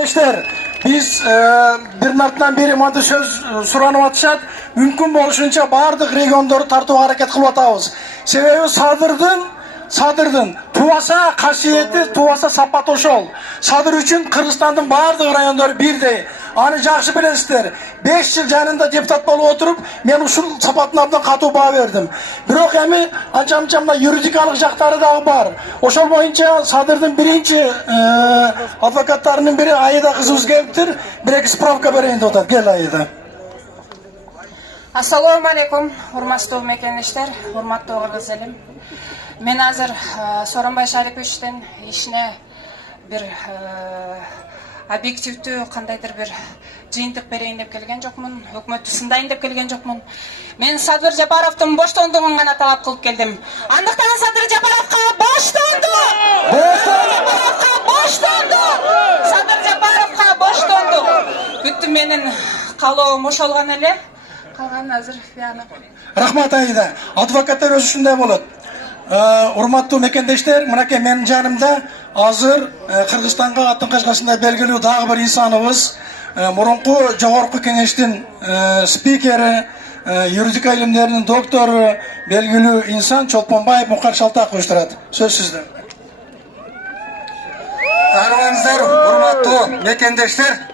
Mekendештер, biz bir martdan beri manda söz suranıp atışat, mümkün boluşunça bardıq regiondordu tartıp hareket kılıp atабыз. Sebebi Sadır'dın tuvasa kasiyeti, tuvasa sapat oşol. Sadır üçün Kırgızstandın bardıq rayonları birdeyi. Anı жақсы білесіздер. 5 yıl janында депутат болып oturup, men ушул сапатынабдан катуу баа бердим. Бирок эми анча-мынча юридикалык жактары дагы бар. Ошол боюнча Садырдын биринчи адвокаттарынын бири Айда кызыбыз келиптир. Бир-эки справка берейин деп атат. Кел Айда. Ассаламу алейкум, урматтуу мекендештер, урматтуу кыргыз элим. Мен азыр Сооронбай Шариповичтен ишине бир объективдүү кандайдыр бир жыйынтык берейин деп келген жокмун, өкмөттү сындайын деп келген жокмун. Мен Садыр Жапаровдун боштондугун гана талап кылып келдим. Андыктан Садыр Жапаровго боштондук! Садыр Жапаровго боштондук! Бүттү менин каалоом ошол гана эле. Калган азыр баягы. Рахмат Айда. Адвокаттар өзү ушундай болот. Урматтуу мекендештер, мынакей менин жанымда азыр Кыргызстанга аттын качкачында белгилүү дагы бир инсаныбыз, мурунку жогорку кеңештин спикери, юридика илимдеринин доктору, белгилүү инсан Чолпонбаев Мукар Шалтакович турат. Сөз сизде. Армаңыздар, урматтуу мекендештер.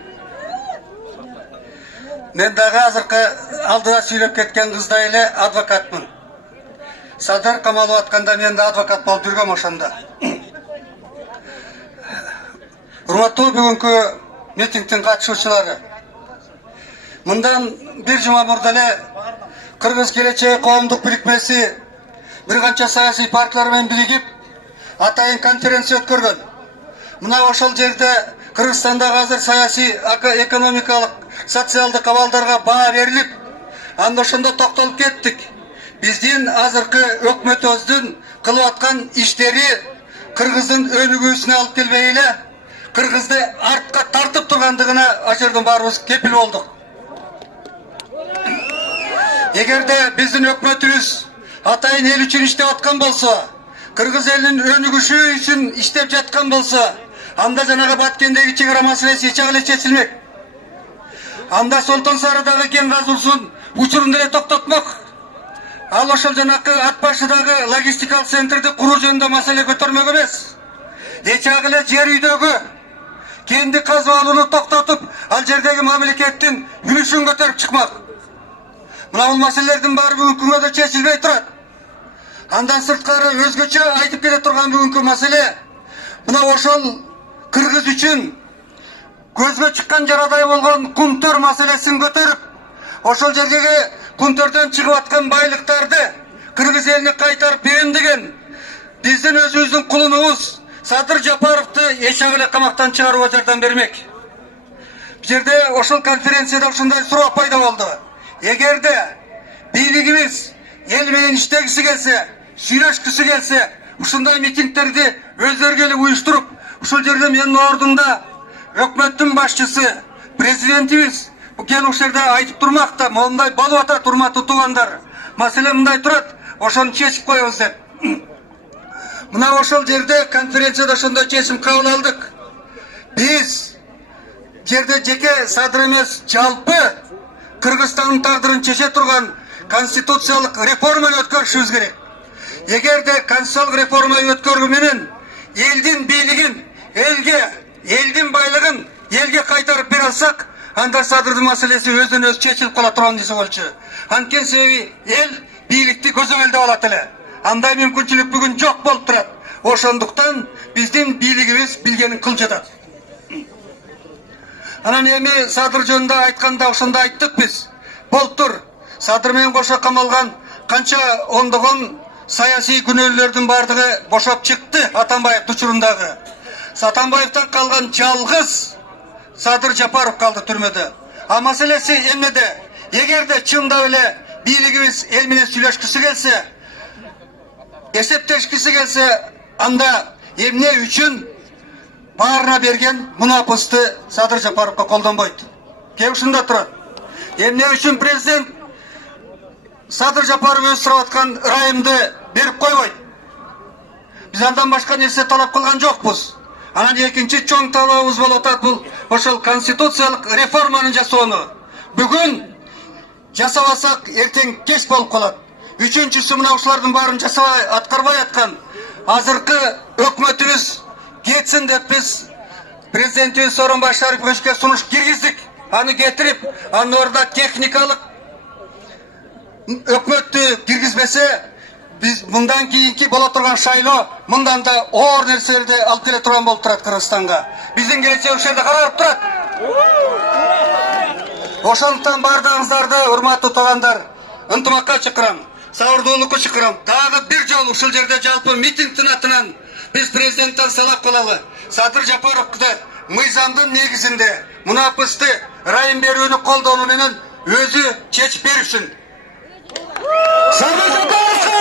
Мен дагы азыркы алдыда сүйлөп кеткен кыздай эле адвокатмын. Садыр камалып атканда мен да адвокат болуп жүргөм ошондо. Урматтуу бүгүнкү митингдин катышуучулары. Мындан бир жума мурда эле Кыргыз келечеги коомдук бирикмеси бир канча саясий партиялар менен биригип атайын конференция өткөргөн. Мына ошол жерде Кыргызстандагы азыр саясий, экономикалык, социалдык абалдарга баа берилип, анда ошондо токтолуп кеттик. Биздин азыркы өкмөтүбүздүн кылып аткан иштери Кыргыздын өнүгүүсүнө алып келбей эле, Кыргызды артка тартып тургандыгына ошолдон баарыбыз кепил болдук. Эгерде биздин өкмөтүбүз атайын эл үчүн иштеп аткан болсо, Кыргыз элинин өнүгүшү үчүн иштеп жаткан болсо, анда жанагы Баткендеги чек ара маселеси эч эле чечилмек. Анда Солтон Сарыдагы кен казуусун учурун деле токтотмок. Ал ошол жанакы ат башыдагы логистикалык центрди куруу жөнүндө маселе көтөрмөк эмес. Эч эле жер үйдөгү кенди казып алууну токтотуп, ал жердеги мамлекеттин үлүшүн көтөрүп чыкмак. Мына бул маселелердин баары бүгүнкү күндө чечилбей турат. Андан сырткары өзгөчө айтып келе турган бүгүнкү маселе мына ошол Кыргыз үчүн көзгө чыккан жарадай болгон кумтөр маселесин көтөрүп, ошол жердеги кумтөрдөн чыгып аткан байлыктарды Кыргыз элине кайтарып берем деген биздин өзүбүздүн кулунубуз Садыр Жапаровду эч эле камактан чыгарууга жардам бермек. Бул жерде ошол конференцияда ушундай суроо пайда болду. Эгерде бийлигибиз эл менен иштегиси келсе, сүйлөшкүсү келсе, ушундай митингдерди өздөрү келип уюштуруп, ушул жерде менин ордумда өкмөттүн башчысы, президентибиз келип ушул жерде айтып турмакта, мондай болуп атат урматтуу туугандар. Маселе мындай турат, ошону чечип коебуз деп. Мына ошол жерде конференцияда ошондой чечим кабыл алдык. Биз жерде жеке Садыр эмес, жалпы Кыргызстандын тагдырын чече турган конституциялык реформаны өткөрүшүбүз керек. Эгерде конституциялык реформа өткөрүү менен элдин бийлигин элдин байлыгын элге кайтарып бере алсак, анда Садырдын маселеси өзүнөн өзү чечилип кала турган десе болчу. Анткени себеби эл бийликти көзөмөлдөп алат эле. Андай мүмкүнчүлүк бүгүн жок болуп турат. Ошондуктан биздин бийлигибиз билгенин кылып жатат. Анан эми Садыр жөнүндө айтканда ошондо айттык биз. Болуптур. Садыр менен кошо камалган канча ондогон саясий күнөөлөрдүн бардыгы бошоп чыкты Атамбаев учурундагы. Атамбаевден калган жалгыз Садыр Жапаров калды түрмөдө. А маселеси эмнеде? Эгерде чындап эле бийлигибиз эл менен сүйлөшкүсү келсе, эсептешкиси келсе, анда эмне үчүн баарына берген мунапысты Садыр Жапаровго колдонбойт? Кеп ушунда турат. Эмне үчүн президент Садыр Жапаров өзү сурап аткан райымды берип койбойт? Биз андан башка нерсе талап кылган жокпуз. Анан экинчи чоң талабыбыз болуп атат бул ошол конституциялык реформаны жасоону. Бүгүн жасабасак эртең кеч болуп калат. Үчүнчүсү мына ушулардын баарын жасабай аткарбай аткан азыркы өкмөтүбүз кетсин деп биз президентибиз Сооронбай Шариповичке сунуш киргиздик. Аны кетирип, анын ордуна техникалык өкмөттү киргизбесе, biz bundan keyinki bola turgan şayloo mындан да оор нерселерди алып келе турган болуп турат Кыргызстанга. Биздин келечегибиз ушул жерде каралып турат. Ошондуктан бардыгыңыздарды, урматтуу туугандар, ынтымакка чакырам, сабырдуулукка чакырам. Дагы бир жолу ушул жерде жалпы митингдин атынан биз президенттен салап калалы. Садыр Жапаровду мыйзамдын негизинде мунапысты райым берүүнү колдонуу менен өзү чечип беришин. Садыр Жапаров